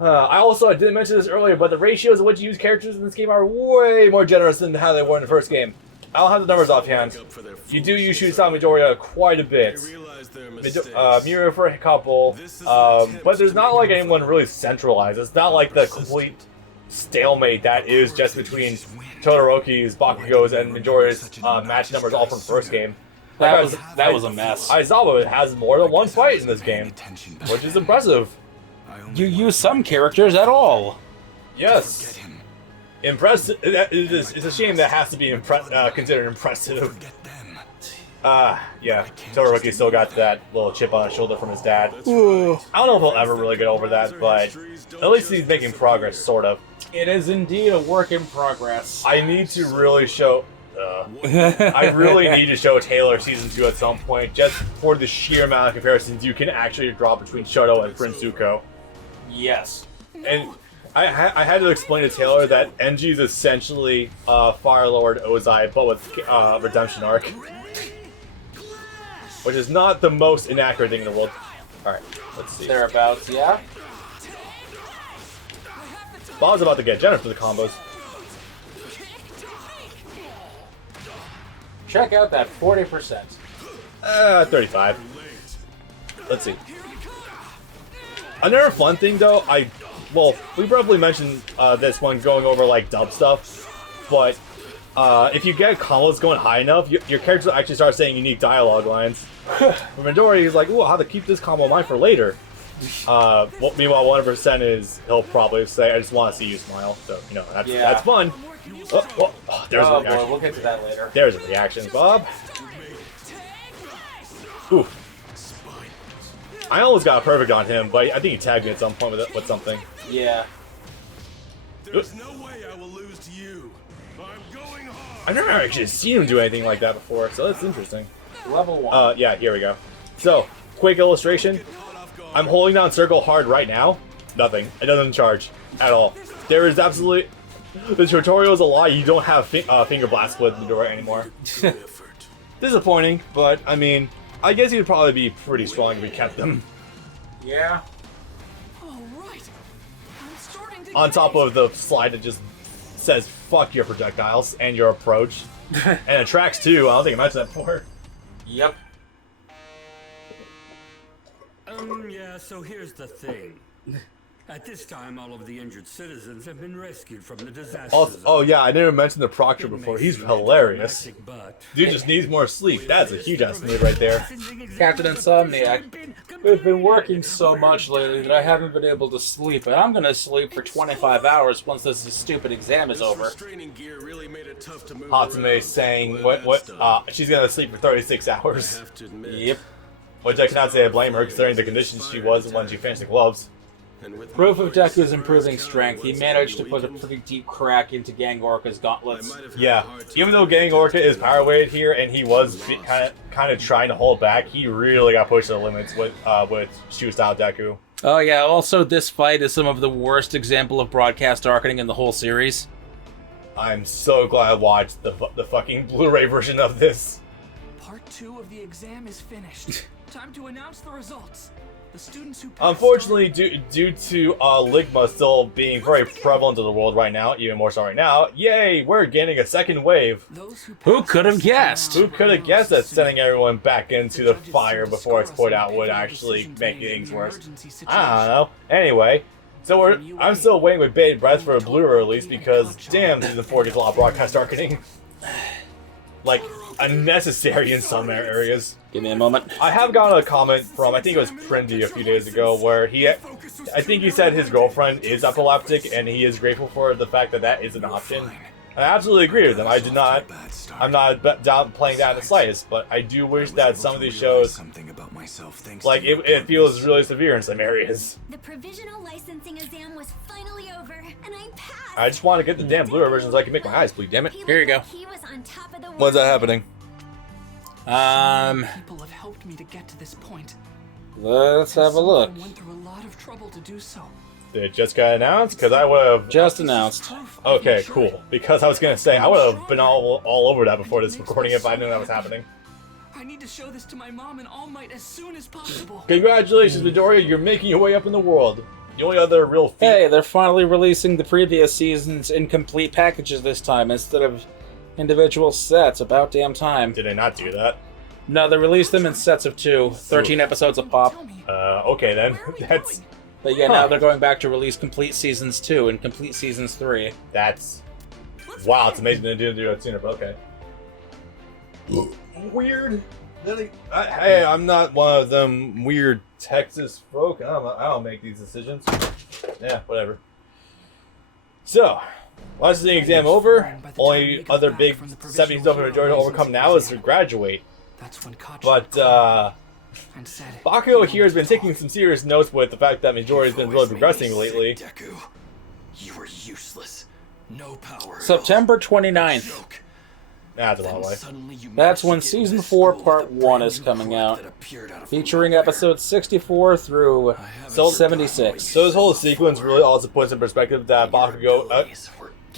I didn't mention this earlier, but the ratios of which you use characters in this game are way more generous than how they were in the first game. I don't have the numbers offhand. You do use Shusao Midoriya quite a bit. Miura for a couple, but there's not like anyone really centralized. It's not like the complete stalemate that is just between Todoroki's, Bakugo's, and Midoriya's match numbers all from the first game. That was a mess. Aizawa has more than one fight in this game, which is impressive. You use some characters at all. Yes. Impressive. It's a shame that has to be considered impressive. Yeah. Todoroki still got that little chip on his shoulder from his dad. Ooh. I don't know if he'll ever really get over that, but at least he's making progress, sort of. It is indeed a work in progress. I need to really show... I really need to show Taylor Season 2 at some point, just for the sheer amount of comparisons you can actually draw between Shoto and Prince Zuko. Yes. And I had to explain to Taylor that Enji is essentially Fire Lord Ozai, but with Redemption Arc. Which is not the most inaccurate thing in the world. Alright, let's see. Thereabouts, yeah. Bob's about to get generous with the combos. Check out that 40%. 35. Let's see. Another fun thing, though, we probably mentioned this one going over, like, dub stuff, but if you get combos going high enough, your characters will actually start saying unique dialogue lines. But Midori is like, ooh, I'll have to keep this combo in mind for later. Meanwhile, 100% is, he'll probably say, I just want to see you smile. So, you know, that's fun. There's a reaction. Boy, we'll get to that later. There's a reaction, Bob. Ooh. I almost got a perfect on him, but I think he tagged me at some point with something. Yeah. There's no way I will lose to you. I'm going hard. I've never actually seen him do anything like that before, so that's interesting. Level 1. Yeah, here we go. So, quick illustration. I'm holding down circle hard right now. Nothing. It doesn't charge at all. There is absolutely... The tutorial is a lie. You don't have finger blast with Midoriya anymore. Disappointing, but, I mean, I guess he would probably be pretty strong if we kept them. Yeah. On top of the slide that just says, fuck your projectiles and your approach. And it tracks too. I don't think I mentioned that before. Yep. Yeah, so here's the thing. At this time, all of the injured citizens have been rescued from the disaster Oh yeah, I didn't mention the Proctor before. He's hilarious. but Dude just needs more sleep. That's a huge ass move right there. Captain Insomniac. We've been working so much lately that I haven't been able to sleep, and I'm gonna sleep for 25 hours once this stupid exam is over. Hatsume saying she's gonna sleep for 36 hours. Yep. Which I cannot say I blame her, considering the conditions she was in when she finished the gloves. Proof of Deku's improving strength. He managed to put a pretty deep crack into Gang Orca's gauntlets. Yeah, even though Gang Orca is power weighted here, and he was kind of trying to hold back, he really got pushed to the limits with Shoe-style Deku. Oh yeah, also this fight is some of the worst example of broadcast arcing in the whole series. I'm so glad I watched the fucking Blu-ray version of this. Part 2 of the exam is finished. Time to announce the results. The students who Unfortunately, due to Ligma still being very prevalent in the world right now, even more so right now, yay, we're getting a second wave. Who could have guessed? Who could have guessed that sending everyone back into the fire before it's put out would actually make things worse? I don't know. Anyway, so I'm still waiting with bated breath for a Blu-ray release because, damn, Season 4 gets a lot of broadcast arcing. Like, unnecessary in some areas. Give me a moment. I have gotten a comment from, I think it was Prindy a few days ago, where I think he said his girlfriend is epileptic, and he is grateful for the fact that that is an option. I absolutely agree with him. I'm not downplaying that in the slightest, but I do wish that some of these shows, like, it feels really severe in some areas. The provisional licensing exam was finally over, and I passed. I just want to get the damn Blu-ray version so I can make my eyes bleed, damn it. Here you go. He was on top of the world. When's that happening? People have helped me to get to this point. Let's have a look. I went through a lot of trouble to do so. Did it just got announced? Because I would have... Just announced. Okay, cool. Because I was going to say, I would have been all over that before this recording if I knew that was happening. I need to show this to my mom and All Might as soon as possible. Congratulations, Midoriya, you're making your way up in the world. The only other real feat. Hey, they're finally releasing the previous seasons in complete packages this time instead of individual sets. About damn time. Did they not do that? No, they released them in sets of 2, 13 episodes a pop. Okay then. That's But yeah, now they're going back to release complete seasons 2 and complete seasons 3. that's wow. It's amazing they didn't do it sooner, but okay. Weird. Hey, I'm not one of them weird Texas folk. I don't make these decisions. Yeah, whatever. So, licensing exam over. Only other big 70s stuff in majority to overcome now is to graduate. That's when Koch But and said, Bakugo here has been taking some serious notes with the fact that Midori has been really progressing lately. Deku, you were useless. No power. September 29th. Joke. That's a long Then way. suddenly you That's managed when to get Season this 4 scroll Part with a 1 brand is new coming quirk out, that appeared out of featuring nowhere. episodes 64 through I haven't So- forgotten 76. So this whole sequence really also puts in perspective that Bakugo,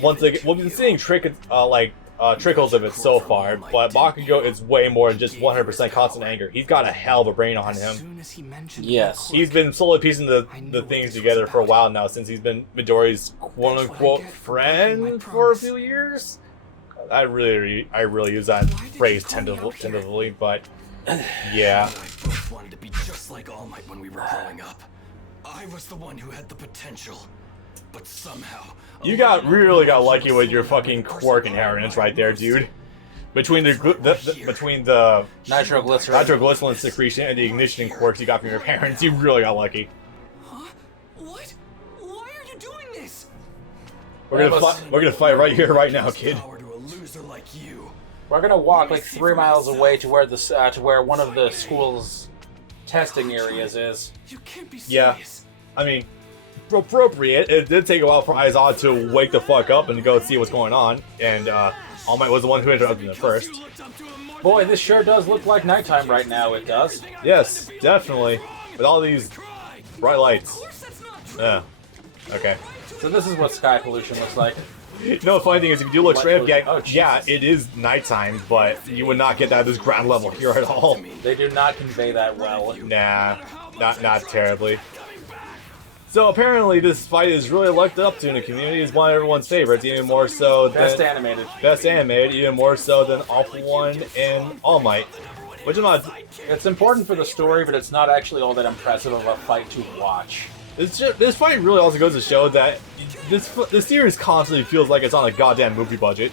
once again, we've been seeing trickles of it so far, but Bakugo is way more than just 100% constant anger. He's got a hell of a brain on as him. soon as he mentioned Yes. He's been slowly piecing the things together for a while now, since he's been Midori's quote-unquote friend for a few years. I really use that phrase tentatively, but yeah. I both wanted to be just like All Might when we were growing up. I was the one who had the potential, but somehow You really got lucky with your fucking quirk inheritance right there, dude. Between between the Nitroglycerin. secretion and the ignition quirks you got from your parents, you really got lucky. Huh? What? Why are you doing this? We're gonna fight right here, right now, kid. power to a loser like you. We're gonna walk like 3 miles away to where one of the school's testing areas is. You can't be Yeah. serious. I mean, appropriate. It did take a while for Aizawa to wake the fuck up and go see what's going on, and All Might was the one who interrupted him first. Boy, this sure does look like nighttime right now, it does. Yes, definitely. With all these bright lights. Yeah. Okay. So this is what sky pollution looks like. No, the funny thing is, if you do look straight up, Oh, yeah, Jesus. it is nighttime, but you would not get that at this ground level here at all. They do not convey that well. Nah, not terribly. So apparently this fight is really looked up to in the community. It's one of everyone's favorites, even more so than Best animated. Best animated, even more so than Awful One and All Might. Which is not. It's important for the story, but it's not actually all that impressive of a fight to watch. This fight really also goes to show that this series constantly feels like it's on a goddamn movie budget.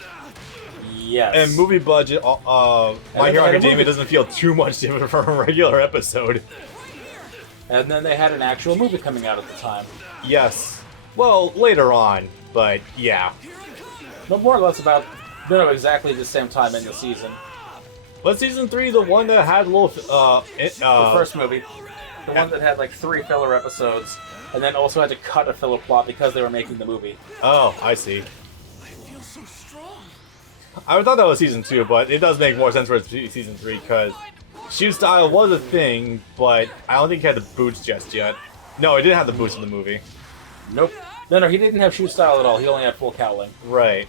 Yes. And movie budget, My then Hero they had a Academia movie. doesn't feel too much different from a regular episode. And then they had an actual movie coming out at the time. Yes. Well, later on, but yeah. No, more or less about, exactly the same time in the season. Was season 3 the one that had a little, The first movie. The one that had like 3 filler episodes, and then also had to cut a filler plot because they were making the movie. Oh, I see. I feel so strong. I thought that was season 2, but it does make more sense for season 3, because shoot style was a thing, but I don't think he had the boots just yet. No, he didn't have the boots in the movie. Nope. No, he didn't have shoe style at all. He only had full cowling. Right.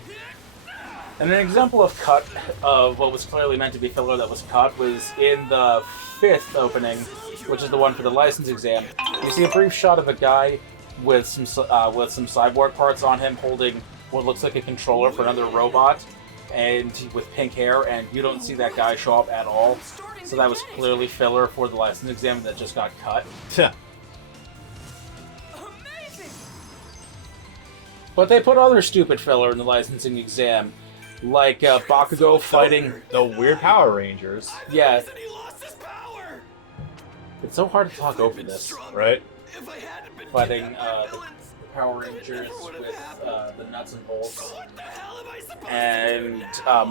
And an example of cut of what was clearly meant to be filler that was cut was in the 5th opening, which is the one for the license exam. You see a brief shot of a guy with some cyborg parts on him holding what looks like a controller for another robot, and with pink hair, and you don't see that guy show up at all. So that was clearly filler for the license exam that just got cut. Amazing. But they put other stupid filler in the licensing exam, like Bakugo fighting. The weird Power Rangers, Yeah, He lost his power. it's so hard to talk over this. right? If I hadn't been Fighting the Power Rangers with the nuts and bolts, what the hell am I supposed and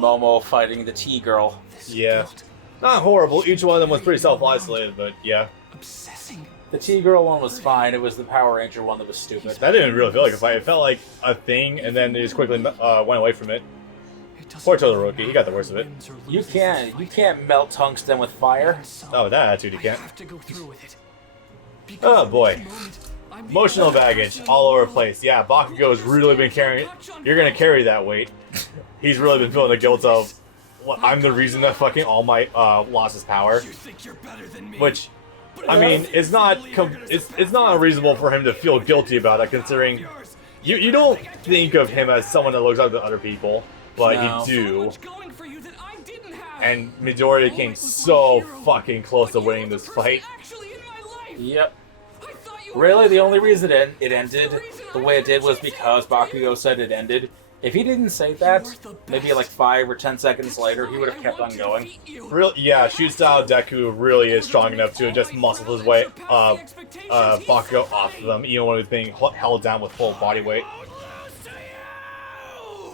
Momo fighting the T-Girl. Yeah. Not horrible. Each one of them was pretty self-isolated, but yeah. Obsessing. The T-Girl one was fine. It was the Power Ranger one that was stupid. That didn't really feel like a fight. It felt like a thing, and then they just quickly went away from it. It doesn't Poor matter Todoroki, he got the worst of it. wins or You loses can't melt tungsten with fire. So Oh, that attitude you I can't. have to go through with it. Because Oh at boy. this moment, I'm the Emotional only baggage person all over the who place. Yeah, Bakugo's really been carrying. You're gonna carry that weight. He's really been feeling the guilt of, well, I'm the reason that fucking All Might lost his power. You think you're better than me? Which, I mean, it's not unreasonable for him to feel guilty about it, considering you don't think of him as someone that looks up to other people, but No. you do. Much going for you that I didn't have. And Midoriya came so fucking close to winning this fight. Actually in my life. Yep. I thought you were Really, the only reason it ended the way it did was because Bakugo said it ended. If he didn't say that, maybe like 5 or 10 seconds later, he would have kept on going. Yeah, shoot style Deku really is strong enough to just muscle his way Bakugo off of them, even when he's being held down with full body weight.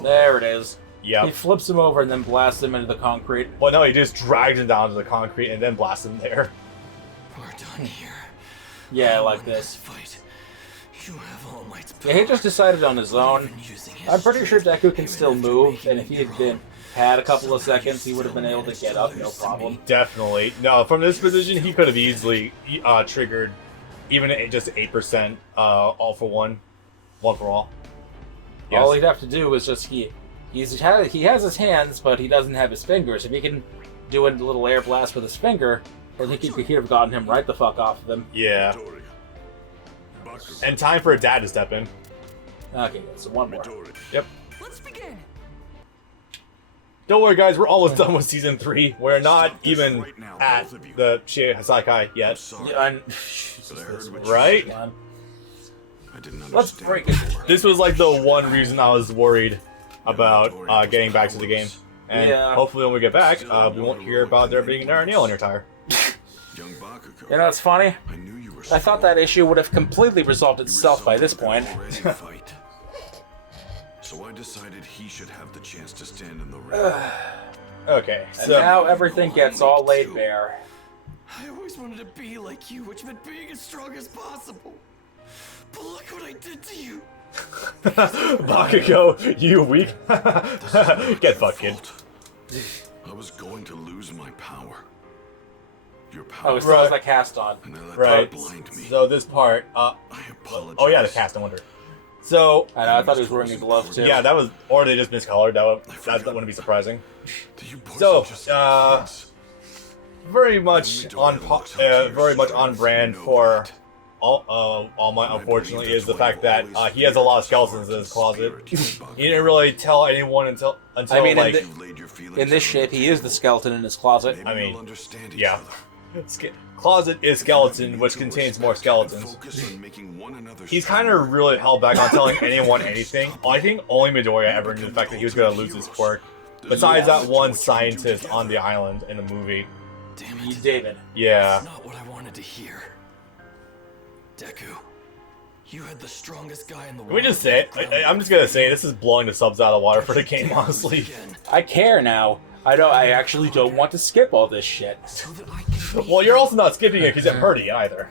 There it is. He Yep. flips him over and then blasts him into the concrete. Well, no, he just drags him down to the concrete and then blasts him there. We're done here. Yeah, I like won this. fight. You have All Might's Yeah, he just decided on his own. been using his I'm pretty sure strength. Deku can still move, and if he had a couple of seconds, he would have been able to get up, no problem. Definitely. No, from this position, he could have easily triggered even just 8% all for one for all. Yes. All he'd have to do is just he has his hands, but he doesn't have his fingers. If he can do a little air blast with his finger, I think he could have gotten him right the fuck off of him. Yeah. Midoriya. Bakugo. And time for a dad to step in. Okay, so one more. Midoriya. Yep. Let's begin. Don't worry, guys. We're almost done with season 3. We're not even right now, at both of you. the Shie Hasakai yet. Sorry. Yeah, But I heard what you Right? Man. I didn't understand. Let's break it. This was like the one reason I was worried about getting back to the game. And Yeah. hopefully when we get back, we won't hear about there being an iron nail in your tire. Young Bakugo. You know what's funny? I knew you were I thought that issue would have completely resolved itself by this point. Fight. So I decided he should have the chance to stand in the ring. Okay, And so now everything gets all laid bare. I always wanted to be like you, which meant being as strong as possible. But look what I did to you. Bakugo, you weak. Get fucked, kid. Fault. I was going to lose my power. Your power. Oh, it still has that cast on. And I let Right. that blind me. So this part, I apologize. oh yeah, the cast. I wonder. So I know, I thought he was wearing a glove too. yeah, that was, or they just miscolored. That wouldn't be surprising. Do you boys So, just kids? very much on brand for All Might. Unfortunately, is the fact that he has a lot of skeletons in his closet. He didn't really tell anyone until I mean, like You've laid your feelings In this to shape, he is the skeleton in his closet. Maybe I mean, you'll understand each yeah. other. Closet is skeleton, which contains more skeletons. Focus on making one another He's kind of really held back on telling anyone anything. I think only Midoriya ever knew the fact that he was going to lose his quirk. Besides that one scientist on the island in the movie. Damn You, it. David. Yeah. That's not what I wanted to hear. Deku, you had the strongest guy in the world. Can we just say it? I'm just going to say this is blowing the subs out of water for the game, honestly. Again. I care now. I actually don't want to skip all this shit. So that I can be Well, you're also not skipping it because you haven't heard it yet either.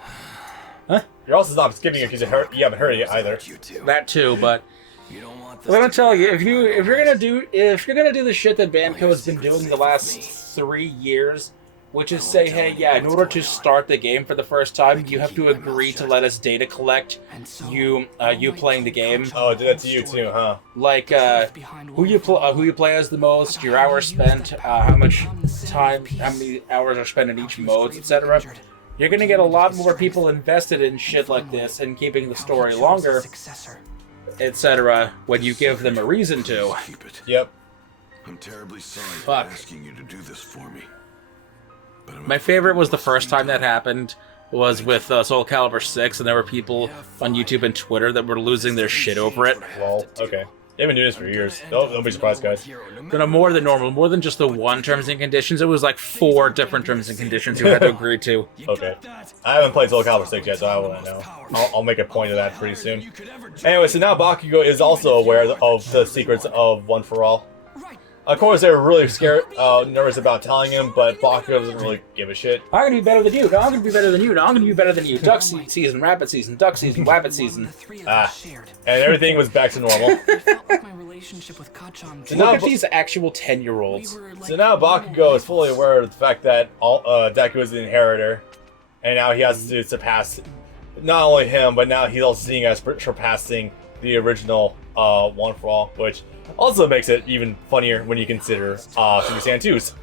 Huh? You're also not skipping it because you haven't heard it yet either. You two. That too, but You don't want this I'm gonna to tell be you, if you're gonna do the shit that Banco has been doing the last 3 years, which is say, hey, yeah, in order to start the game for the first time, you have to agree to let us data collect you playing the game, Oh, it did that to you too, huh? like who you play as the most, your hours spent, how much time, how many hours are spent in each mode, etc. You're gonna get a lot more people invested in shit like this and keeping the story longer, Successor. etc. when you give them a reason to. Keep it. Yep. I'm terribly sorry Fuck. for asking you to do this for me. But I'm My favorite was the first time that happened was with Soul Calibur 6, and there were people on YouTube and Twitter that were losing their shit over it. Well, okay. They've been doing this for years. Don't be surprised, guys. You know, more than normal, more than just the one terms and conditions. It was like 4 different terms and conditions you had to agree to. Okay. I haven't played Soul Calibur 6 yet, so I wouldn't know. I'll make a point of that pretty soon. Anyway, so now Bakugo is also aware of the secrets of One For All. Of course, they were really scared, nervous about telling him, but Bakugo doesn't really give a shit. I'm gonna be better than you. No, I'm gonna be better than you. No, I'm gonna be better than you. Duck season, rabbit season, duck season, rabbit season. The three of Ah. us shared. And everything was back to normal. I felt like my relationship with Kachan. No, Look at but- these actual 10-year-olds. We were like So now Bakugo is fully aware of the fact that Deku is the inheritor, and now he has to surpass not only him, but now he's also seeing us surpassing the original One For All, which also makes it even funnier when you consider Super Saiyan 2's.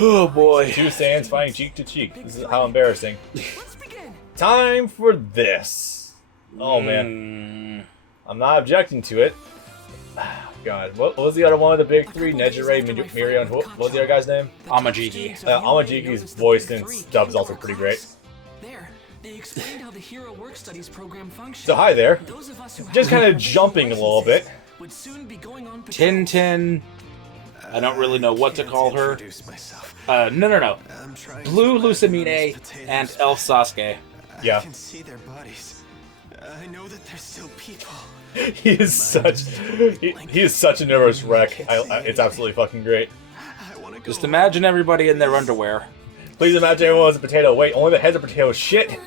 Oh boy. Two Saiyans fighting cheek to cheek. This is how embarrassing. Let's begin. Time for this. Oh man. I'm not objecting to it. God, what was the other one of the big three? Nejire, Mirio, and what was the other guy's name? Amajiki. Amajiki's voice and dub is also pretty great. There, they explained how the Hero Work Studies program functions. So hi there. Those of us who Just have kind of jumping a little bit. would soon be going on patrol. Tintin. I don't really know what to call her. Introduce myself. No. I'm trying Blue to Lucamine and Elf Sasuke. Yeah. I can see their bodies. I know that they're still people. He is such he is such a nervous wreck. It's absolutely fucking great. I want to go. Just imagine everybody in their underwear. Please imagine everyone was a potato. Wait, only the heads are potato. Shit.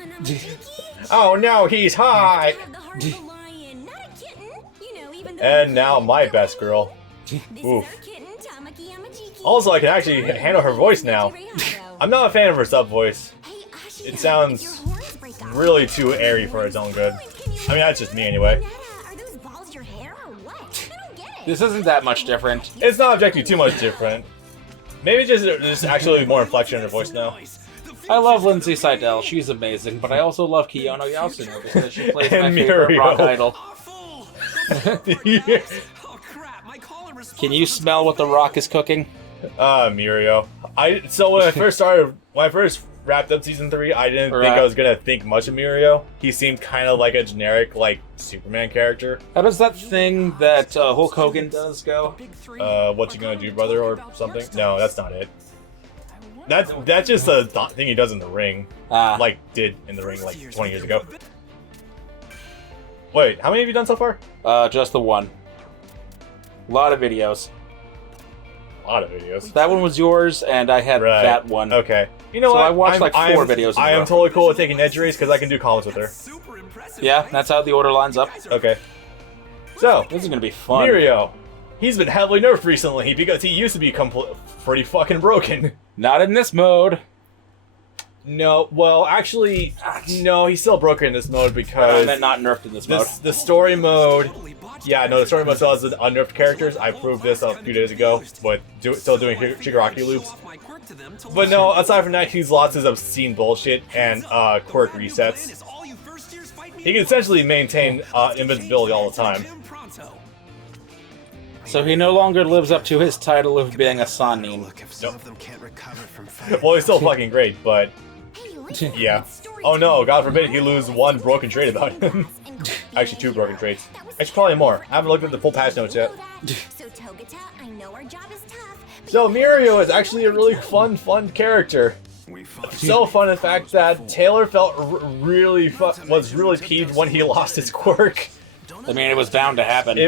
Oh no, he's high. Have the heart of a lion, not a kitten. You know, even though And now my best girl. this is Oof. our kitten, Tamaki Yamajiki. Also, I can actually handle her voice now. I'm not a fan of her sub voice. Hey, Ashia, It sounds if your horns break off, really too airy for its own good. can you- I mean, that's just me anyway. Are those balls your hair or what? I don't get it. This isn't that much different. It's not objectively too much different. Maybe just actually more inflection in her voice now. I love Lindsay Seidel, she's amazing, but I also love Kiyono Yasuno because she plays my And favorite Mirio. rock idol. Oh crap, my caller response. Can you smell what the rock is cooking? Mirio. So when I first wrapped up season 3, I didn't think Right. I was gonna think much of Mirio. He seemed kind of like a generic like Superman character. How does that thing that Hulk Hogan does go? Big three. What you gonna do, brother, or something? No, that's not it. That's just a thing he does in the ring, like did in the ring like 20 years ago. Wait, how many have you done so far? Just the one. A lot of videos. A lot of videos. That one was yours, and I had Right. that one. Okay. You know So what? I watched, like, 4 videos in a I row. am totally cool with taking edge race because I can do comments with her. Super impressive. Yeah, that's how the order lines up. Okay. So, This is gonna be fun. Mirio. He's been heavily nerfed recently because he used to be pretty fucking broken. Not in this mode. No, well, actually, no, he's still broken in this mode I because meant not nerfed in this mode. the story mode. Yeah, no, the story mode still has the unnerfed characters. I proved this a few days ago, but still doing Shigaraki loops. But no, aside from that, he's lots of obscene bullshit and quirk resets. He can essentially maintain invincibility all the time. So he no longer lives up to his title of being a Sanin. Look, if some of them can't recover from fighting. Well, he's still fucking great, but Hey, listen, yeah. story Oh no, time. God forbid he lose one broken trait about him. Actually, 2 broken traits. Actually, probably more. I haven't looked at the full patch notes yet. So Togata, I know our job is tough. But So Mirio is actually a really fun character. We find So fun, in fact, that Taylor felt was really peeved when he lost his quirk. I mean, it was bound to happen.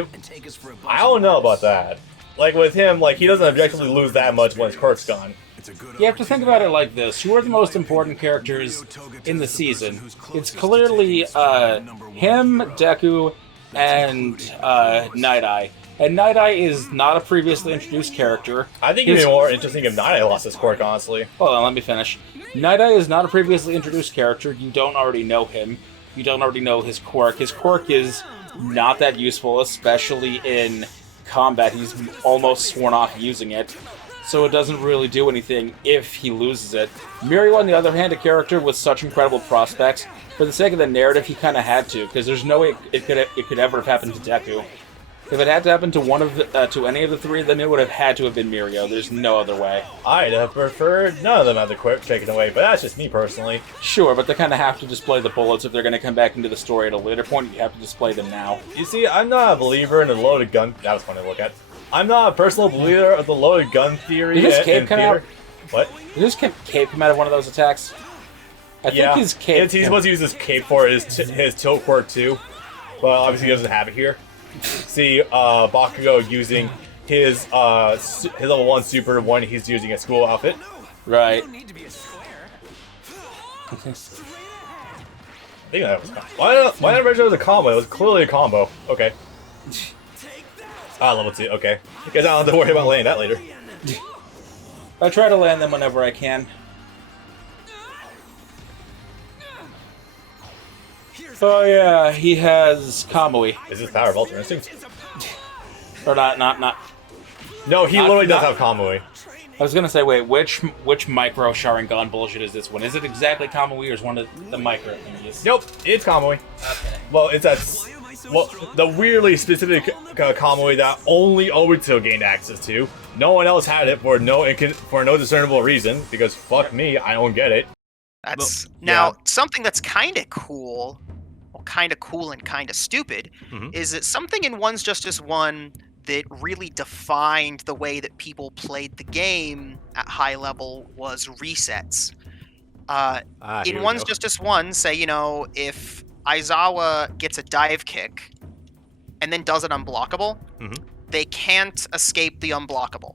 I don't know about that. Like with him, like he doesn't objectively lose that much when his quirk's gone. it's a good You have to think about it like this. Who are the most important characters in the season? It's clearly him, Deku, and Night Eye. And Night Eye is not a previously introduced character. I think it'd be more interesting if Night Eye lost his quirk, honestly. Hold on, let me finish. Night Eye is not a previously introduced character. You don't already know him. You don't already know his quirk. His quirk is not that useful, especially in combat. He's almost sworn off using it. So it doesn't really do anything if he loses it. Mirio, on the other hand, a character with such incredible prospects. For the sake of the narrative, he kind of had to, because there's no way it could ever have happened to Deku. If it had to happen to to any of the 3, then it would have had to have been Mirio. There's no other way. I'd have preferred none of them had the quirk taken away, but that's just me personally. Sure, but they kind of have to display the bullets if they're going to come back into the story at a later point. You have to display them now. You see, I'm not a believer in the loaded gun. That was fun to look at. I'm not a personal believer of the loaded gun theory. Did his in cape come theater. out? What? Did his cape come out of one of those attacks? I Yeah, think his cape. he's supposed to use his cape for his tilt quirk too, but obviously he doesn't have it here. See, Bakugo using his level 1 super when he's using a school outfit. Right. Need to be a square. I think that was why not register as a combo? It was clearly a combo. Okay. Level 2. Okay. Guess I don't have to worry about laying that later. I try to land them whenever I can. Oh yeah, he has Kamui. Is this power of Ultra Instinct? Or not. No, he Not- literally does not- have Kamui. I was gonna say, wait, which micro Sharingan bullshit is this one? Is it exactly Kamui or is one of the micro thingies? Nope, it's Kamui. Okay. Well, it's the weirdly specific Kamui that only Obito gained access to. No one else had it for no discernible reason, because fuck me, I don't get it. That's yeah. something that's kind of cool, well, kind of cool and kind of stupid, is that something in One's Justice 1 that really defined the way that people played the game at high level was resets. In One's Justice 1, say, if Aizawa gets a dive kick and then does it unblockable, they can't escape the unblockable.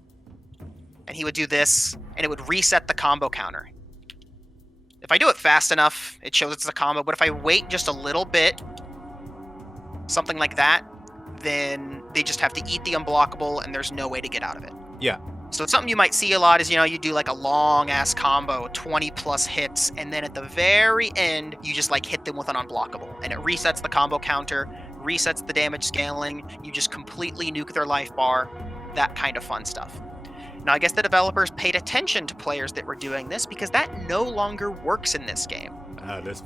And he would do this, and it would reset the combo counter. If I do it fast enough, it shows it's a combo, but if I wait just a little bit, something like that, then they just have to eat the unblockable, and there's no way to get out of it. Yeah. So it's something you might see a lot is, you do like a long-ass combo, 20-plus hits, and then at the very end, you just like hit them with an unblockable, and it resets the combo counter, resets the damage scaling, you just completely nuke their life bar, that kind of fun stuff. Now, I guess the developers paid attention to players that were doing this because that no longer works in this game.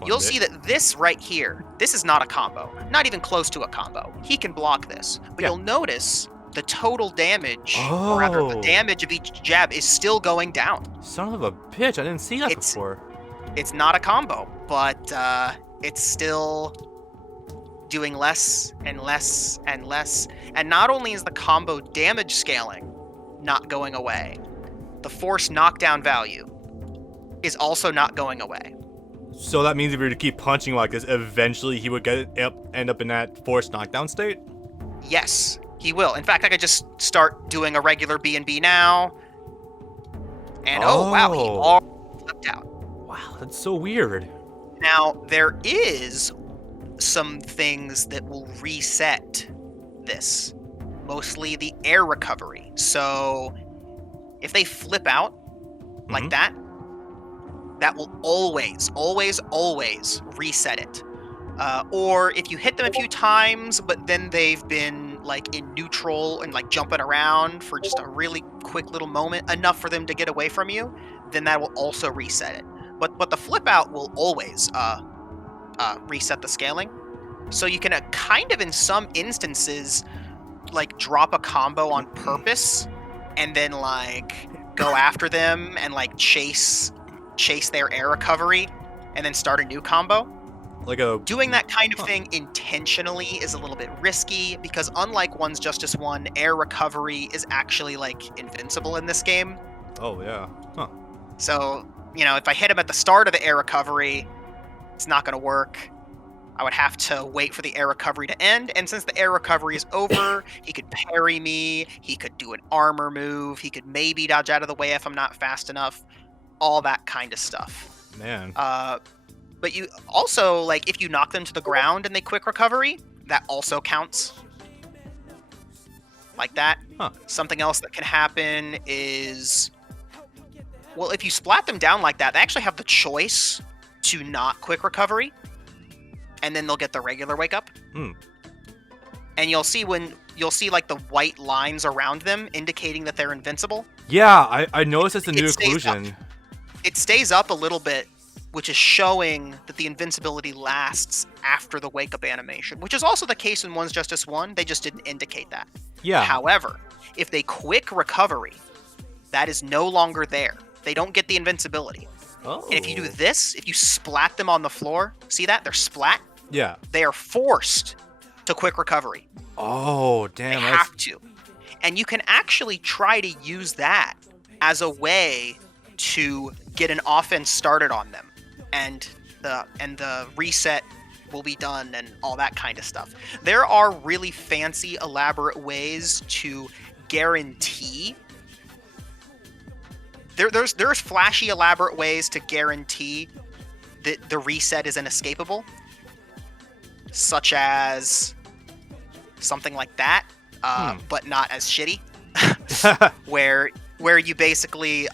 You'll see that this right here, this is not a combo. Not even close to a combo. He can block this. But you'll notice the total damage, or rather the damage of each jab, is still going down. Son of a bitch, I didn't see that before. It's not a combo, but it's still doing less and less and less. And not only is the combo damage scaling not going away, the force knockdown value is also not going away. So that means if we were to keep punching like this, eventually he would end up in that forced knockdown state? Yes, he will. In fact, I could just start doing a regular B&B now. And oh wow, he all flipped out. Wow, that's so weird. Now, there is some things that will reset this. Mostly the air recovery. So if they flip out like that, that will always, always, always reset it. Or if you hit them a few times, but then they've been like in neutral and like jumping around for just a really quick little moment, enough for them to get away from you, then that will also reset it. But the flip out will always reset the scaling. So you can kind of, in some instances, like drop a combo on purpose and then like go after them and like chase their air recovery and then start a new combo. Doing that kind of thing intentionally is a little bit risky because unlike One's Justice 1, air recovery is actually like invincible in this game. Oh yeah. Huh. So, if I hit him at the start of the air recovery, it's not going to work. I would have to wait for the air recovery to end, and since the air recovery is over, he could parry me, he could do an armor move, he could maybe dodge out of the way if I'm not fast enough, all that kind of stuff. Man. But you also, like, if you knock them to the ground and they quick recovery, that also counts. Like that. Huh. Something else that can happen is, well, if you splat them down like that, they actually have the choice to not quick recovery. And then they'll get the regular wake up. And you'll see like the white lines around them indicating that they're invincible. Yeah, I noticed it's a new occlusion. It stays up a little bit, which is showing that the invincibility lasts after the wake up animation, which is also the case in One's Justice 1. They just didn't indicate that. Yeah. However, if they quick recovery, that is no longer there. They don't get the invincibility. Oh. And if you do this, if you splat them on the floor, see that? They're splat. Yeah. They are forced to quick recovery. Oh, damn. They have to. And you can actually try to use that as a way to get an offense started on them. And the reset will be done and all that kind of stuff. There are really fancy, elaborate ways to guarantee. There's flashy, elaborate ways to guarantee that the reset is inescapable. Such as something like that, but not as shitty. where you basically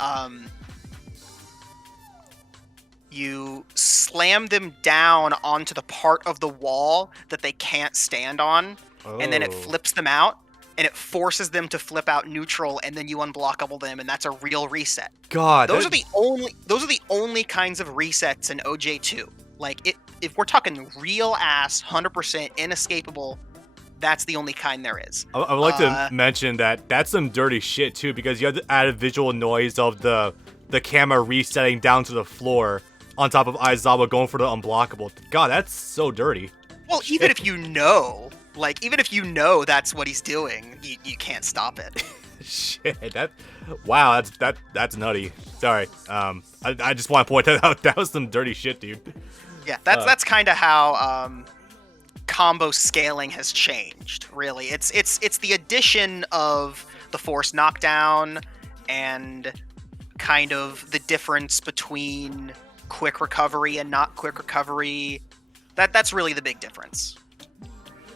you slam them down onto the part of the wall that they can't stand on, and then it flips them out, and it forces them to flip out neutral, and then you unblockable them, and that's a real reset. God, Those are the only kinds of resets in OJ2. Like, if we're talking real ass 100% inescapable, that's the only kind there is. I would like to mention that that's some dirty shit too, because you have to add a visual noise of the camera resetting down to the floor on top of Aizawa going for the unblockable. God, that's so dirty. Well, Shit. even if you know that's what he's doing, you can't stop it. Shit, that's nutty. Sorry, I just want to point that out. That was some dirty shit, dude. Yeah, that's kind of how combo scaling has changed. Really, it's the addition of the force knockdown and kind of the difference between quick recovery and not quick recovery. That's really the big difference.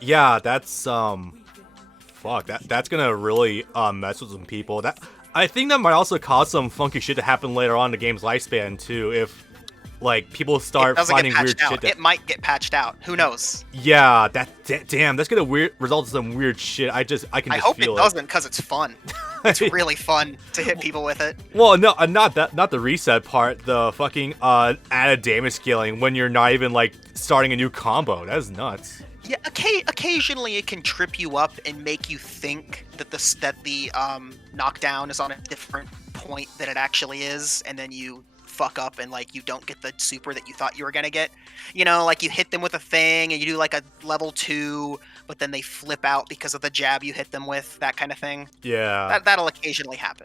Yeah, that's fuck. That's gonna really mess with some people. I think that might also cause some funky shit to happen later on in the game's lifespan too. If like people start finding weird shit. It might get patched out. Who knows? Yeah, damn. That's gonna result in some weird shit. I hope it doesn't, because it's fun. It's really fun to hit people with it. Well, no, not the reset part. The fucking added damage scaling when you're not even like starting a new combo. That is nuts. Yeah, occasionally it can trip you up and make you think that the knockdown is on a different point than it actually is, and then you fuck up and like you don't get the super that you thought you were gonna get. You know, like you hit them with a thing and you do like a level 2, but then they flip out because of the jab you hit them with, that kind of thing. Yeah. That'll occasionally happen.